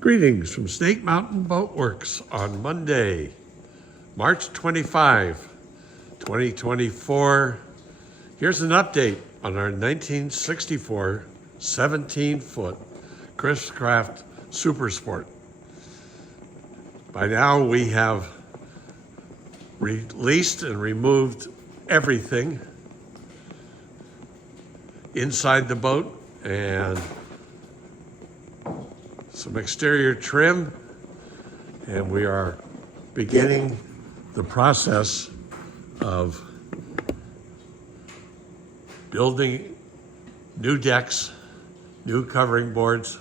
Greetings from Snake Mountain Boat Works on Monday, March 25, 2024. Here's an update on our 1964 17-foot Chris Craft Super Sport. By now we have released and removed everything inside the boat and some exterior trim, and we are beginning the process of building new decks, new covering boards,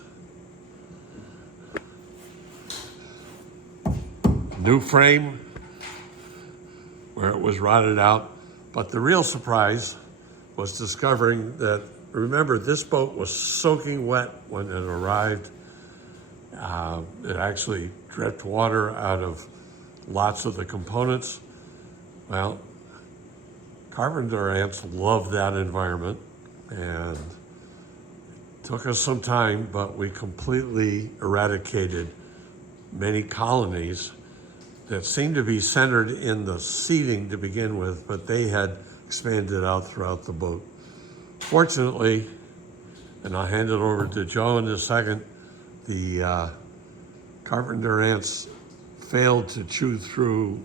new frame where it was rotted out. But the real surprise was discovering that, remember, this boat was soaking wet when it arrived. It actually dripped water out of lots of the components. Well, carpenter ants love that environment, and it took us some time, but we completely eradicated many colonies that seemed to be centered in the seating to begin with, but they had expanded out throughout the boat. Fortunately, and I'll hand it over to Joe in a second, the carpenter ants failed to chew through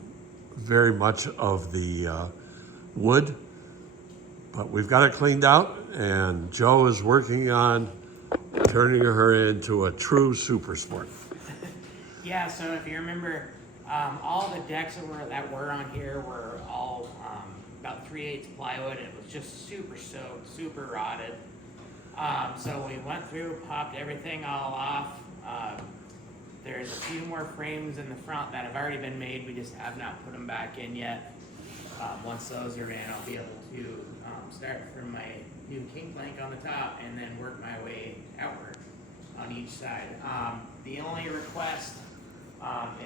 very much of the wood, but we've got it cleaned out, and Joe is working on turning her into a true super sport. Yeah, so if you remember, all the decks that were on here were all about 3/8 plywood. It was just super soaked, super rotted. So we went through, popped everything all off. There's a few more frames in the front that have already been made. We just have not put them back in yet. Once those are in, I'll be able to start from my new king plank on the top and then work my way outward on each side. The only request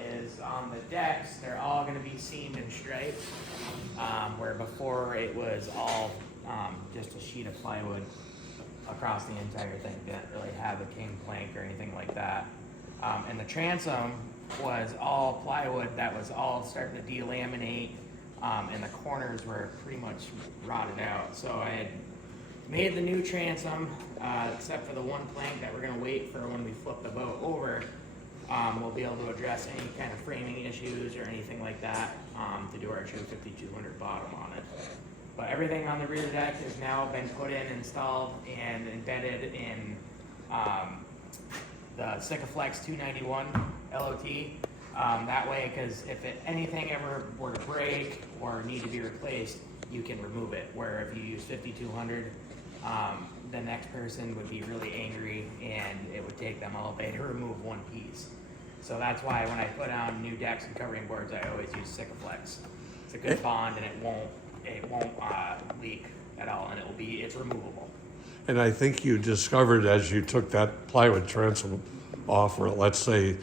is on the decks. They're all going to be seamed and striped, where before it was all just a sheet of plywood across the entire thing. Didn't really have a king plank or anything like that. And the transom was all plywood that was all starting to delaminate, and the corners were pretty much rotted out. So I had made the new transom, except for the one plank that we're going to wait for when we flip the boat over. We'll be able to address any kind of framing issues or anything like that to do our true 5200 bottom on it. But everything on the rear deck has now been put in, installed, and embedded in the Sikaflex 291 LOT. That way, because if anything ever were to break or need to be replaced, you can remove it. Where if you use 5200, the next person would be really angry and it would take them all day to remove one piece. So that's why when I put on new decks and covering boards, I always use Sikaflex. It's a good bond, and it won't leak at all, and it's removable. And I think you discovered as you took that plywood transom off, or let's say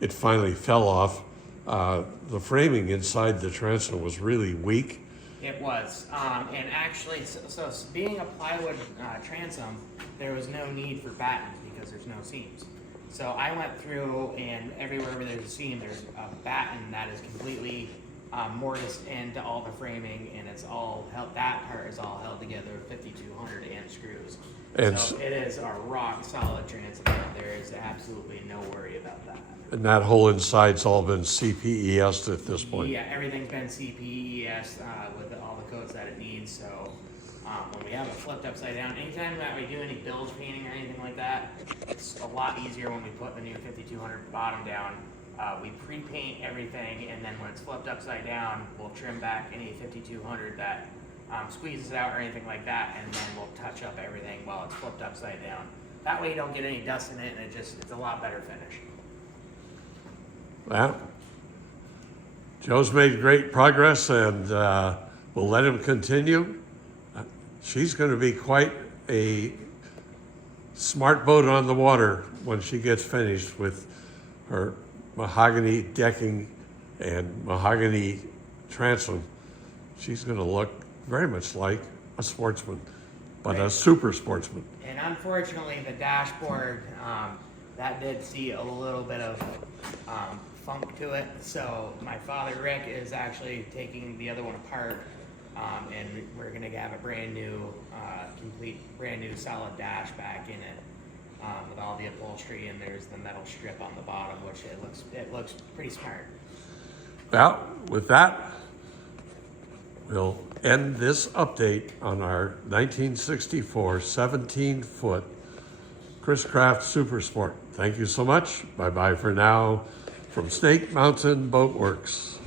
it finally fell off, the framing inside the transom was really weak. It was, and actually, so being a plywood transom, there was no need for battens because there's no seams. So I went through, and everywhere where there's a seam, there's a batten that is completely mortised into all the framing, and it's all held. That part is all held together with 5200 and screws. And so it is a rock solid transom. There is absolutely no worry about that. And that whole inside's all been CPES'd at this point. Yeah, everything's been CPES with all the codes that it needs. So when we have it flipped upside down, anytime that we do any bilge painting or anything like that, it's a lot easier when we put the new 5200 bottom down. We pre-paint everything, and then when it's flipped upside down, we'll trim back any 5200 that squeezes out or anything like that, and then we'll touch up everything while it's flipped upside down. That way you don't get any dust in it, and it's a lot better finish. Well, Joe's made great progress, and we'll let him continue. She's going to be quite a smart boat on the water when she gets finished with her mahogany decking and mahogany transom. She's going to look very much like a sportsman, but a super sportsman. And unfortunately, the dashboard, that did see a little bit of funk to it. So my father Rick is actually taking the other one apart, and we're gonna have a brand new, complete brand new solid dash back in it. With all the upholstery, and there's the metal strip on the bottom, which it looks pretty smart. Well, with that, we'll end this update on our 1964 17-foot Chris Craft Super Sport. Thank you so much. Bye-bye for now from Snake Mountain Boat Works.